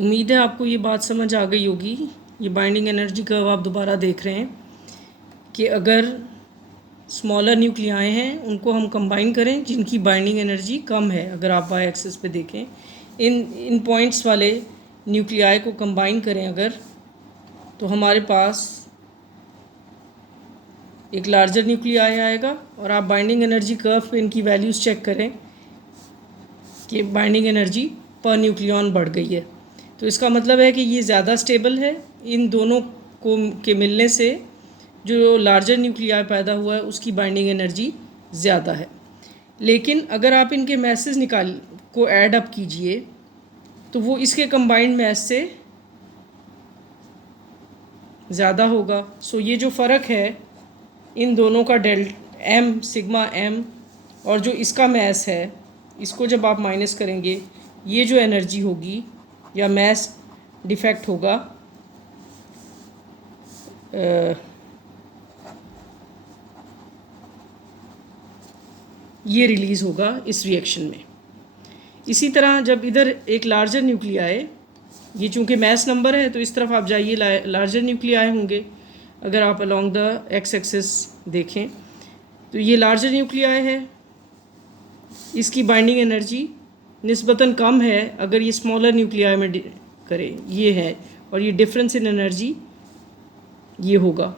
उम्मीद है आपको ये बात समझ आ गई होगी। ये बाइंडिंग एनर्जी कर्व आप दोबारा देख रहे हैं कि अगर स्मॉलर न्यूक्लियाई हैं उनको हम कंबाइन करें जिनकी बाइंडिंग एनर्जी कम है। अगर आप वाई एक्सिस पे देखें, इन पॉइंट्स वाले न्यूक्लियाई को कंबाइन करें अगर, तो हमारे पास एक लार्जर न्यूक्लियाई आएगा। और आप बाइंडिंग एनर्जी कर्व पे इनकी वैल्यूज़ चेक करें कि बाइंडिंग एनर्जी पर न्यूक्लियॉन बढ़ गई है। तो इसका मतलब है कि ये ज़्यादा स्टेबल है। इन दोनों को के मिलने से जो लार्जर न्यूक्लियाई पैदा हुआ है उसकी बाइंडिंग एनर्जी ज़्यादा है। लेकिन अगर आप इनके मैसेज को ऐड अप कीजिए तो वो इसके कंबाइंड मैस से ज़्यादा होगा। सो ये जो फ़र्क है इन दोनों का एम सिग्मा एम और जो इसका मैस है, इसको जब आप माइनस करेंगे, ये जो एनर्जी होगी या मैस डिफेक्ट होगा ये रिलीज़ होगा इस रिएक्शन में। इसी तरह जब इधर एक लार्जर न्यूक्लियाई, ये चूँकि मैस नंबर है तो इस तरफ आप जाइए, लार्जर न्यूक्लियाई होंगे। अगर आप अलोंग द एक्स एक्सिस देखें तो ये लार्जर न्यूक्लियाई है, इसकी बाइंडिंग एनर्जी निस्बतन कम है अगर ये स्मॉलर न्यूक्लियाई में करे, ये है। और ये डिफरेंस इन एनर्जी ये होगा।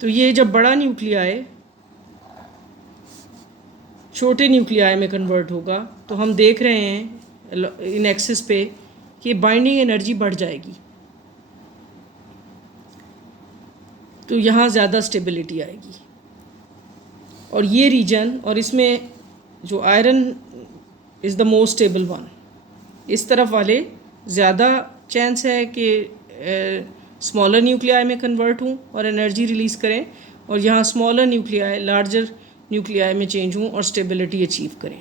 तो ये जब बड़ा न्यूक्लियाई छोटे न्यूक्लियाई में कन्वर्ट होगा तो हम देख रहे हैं इन एक्सिस पे कि बाइंडिंग एनर्जी बढ़ जाएगी, तो यहाँ ज़्यादा स्टेबिलिटी आएगी। और ये रीजन, और इसमें जो iron is the most stable one, इस तरफ वाले ज़्यादा चांस है कि स्मॉलर न्यूक्लियाई में कन्वर्ट हों और एनर्जी रिलीज़ करें, और यहाँ स्मॉलर न्यूक्लियाई लार्जर न्यूक्लियाई में चेंज हों और स्टेबिलिटी अचीव करें।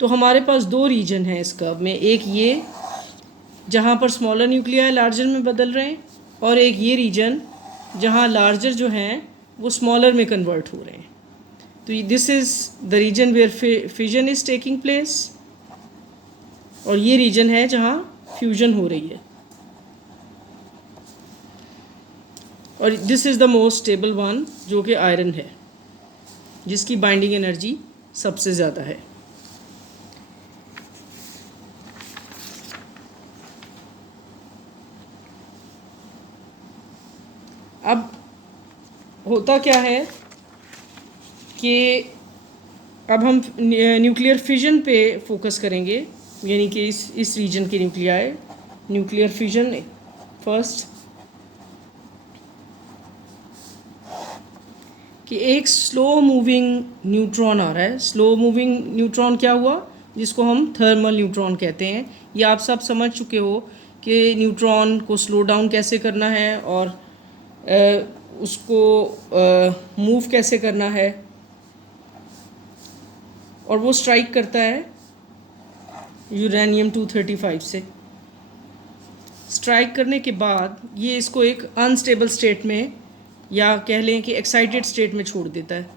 तो हमारे पास दो रीजन हैं इस कर्व में, एक ये जहाँ पर स्मॉलर न्यूक्लियाई लार्जर में बदल रहे हैं, और एक ये रीजन जहाँ लार्जर जो हैं वो स्मॉलर में कन्वर्ट हो रहे हैं। तो this is the region where fission is taking place, और ये रीजन है जहाँ फ्यूजन हो रही है। और this is the most stable one, जो कि आयरन है, जिसकी बाइंडिंग एनर्जी सबसे ज़्यादा है। अब होता क्या है कि अब हम न्यूक्लियर फिजन पे फोकस करेंगे, यानी कि इस रीजन के न्यूक्लियाई, न्यूक्लियर फिजन फर्स्ट, कि एक स्लो मूविंग न्यूट्रॉन आ रहा है। स्लो मूविंग न्यूट्रॉन क्या हुआ, जिसको हम थर्मल न्यूट्रॉन कहते हैं। ये आप सब समझ चुके हो कि न्यूट्रॉन को स्लो डाउन कैसे करना है और उसको मूव कैसे करना है। और वो स्ट्राइक करता है यूरेनियम 235 से। स्ट्राइक करने के बाद ये इसको एक अनस्टेबल स्टेट में, या कह लें कि एक्साइटेड स्टेट में छोड़ देता है।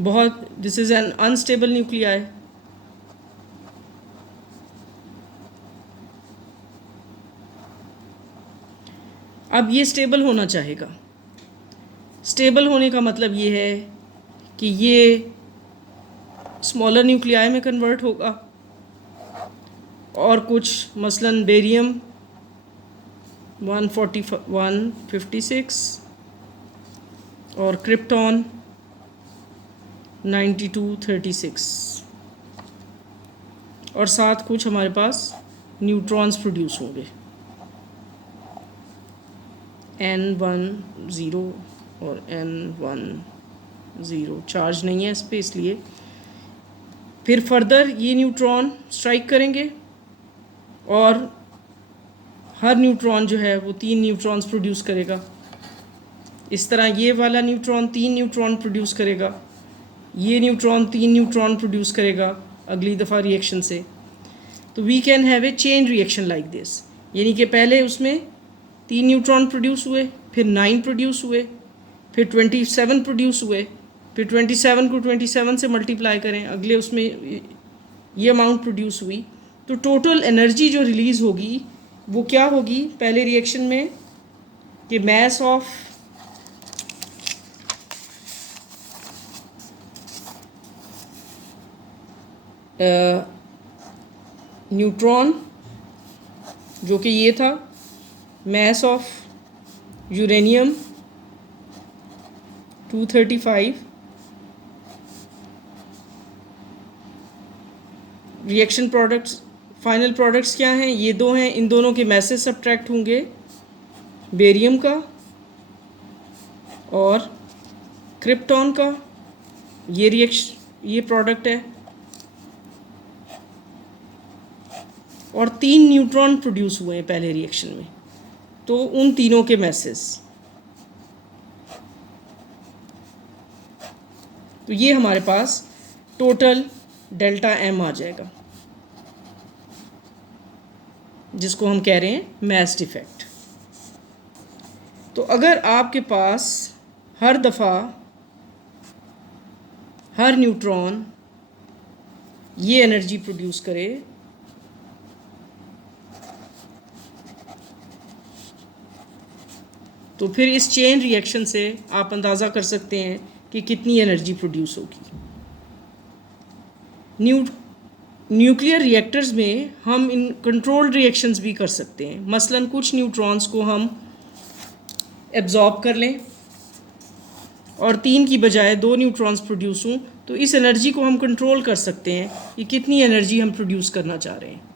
बहुत, this is an unstable nuclei. अब ये स्टेबल होना चाहेगा। स्टेबल होने का मतलब ये है कि ये स्मॉलर न्यूक्लियाई में कन्वर्ट होगा, और कुछ मसलन बेरियम 156 और क्रिप्टॉन 9236, और साथ कुछ हमारे पास न्यूट्रॉन्स प्रोड्यूस होंगे N10 और N10। चार्ज नहीं है इस पर, इसलिए फिर फर्दर ये न्यूट्रॉन स्ट्राइक करेंगे, और हर न्यूट्रॉन जो है वो 3 न्यूट्रॉन्स प्रोड्यूस करेगा। इस तरह ये वाला न्यूट्रॉन 3 न्यूट्रॉन प्रोड्यूस करेगा, ये न्यूट्रॉन 3 न्यूट्रॉन प्रोड्यूस करेगा अगली दफ़ा रिएक्शन से। तो we can have a chain reaction like this, यानी कि पहले उसमें 3 न्यूट्रॉन प्रोड्यूस हुए, फिर 9 प्रोड्यूस हुए, फिर 27 प्रोड्यूस हुए, फिर 27 को 27 से मल्टीप्लाई करें, अगले उसमें ये अमाउंट प्रोड्यूस हुई, तो टोटल एनर्जी जो रिलीज़ होगी वो क्या होगी पहले रिएक्शन में कि मास ऑफ न्यूट्रॉन जो कि ये था, mass of uranium 235, reaction products final products क्या हैं, ये दो हैं, इन दोनों के मैसेज सब्ट्रैक्ट होंगे बेरियम का और क्रिप्टॉन का, ये प्रोडक्ट है, और 3 न्यूट्रॉन प्रोड्यूस हुए हैं पहले रिएक्शन में, तो उन तीनों के मैसेज, तो ये हमारे पास टोटल डेल्टा एम आ जाएगा, जिसको हम कह रहे हैं मास डिफेक्ट। तो अगर आपके पास हर दफ़ा हर न्यूट्रॉन ये एनर्जी प्रोड्यूस करे तो फिर इस चेन रिएक्शन से आप अंदाज़ा कर सकते हैं कि कितनी एनर्जी प्रोड्यूस होगी। न्यूक्लियर रिएक्टर्स में हम इन कंट्रोल्ड रिएक्शंस भी कर सकते हैं, मसलन कुछ न्यूट्रॉन्स को हम एब्जॉर्ब कर लें और 3 की बजाय 2 न्यूट्रॉन्स प्रोड्यूस हों, तो इस एनर्जी को हम कंट्रोल कर सकते हैं कि कितनी एनर्जी हम प्रोड्यूस करना चाह रहे हैं।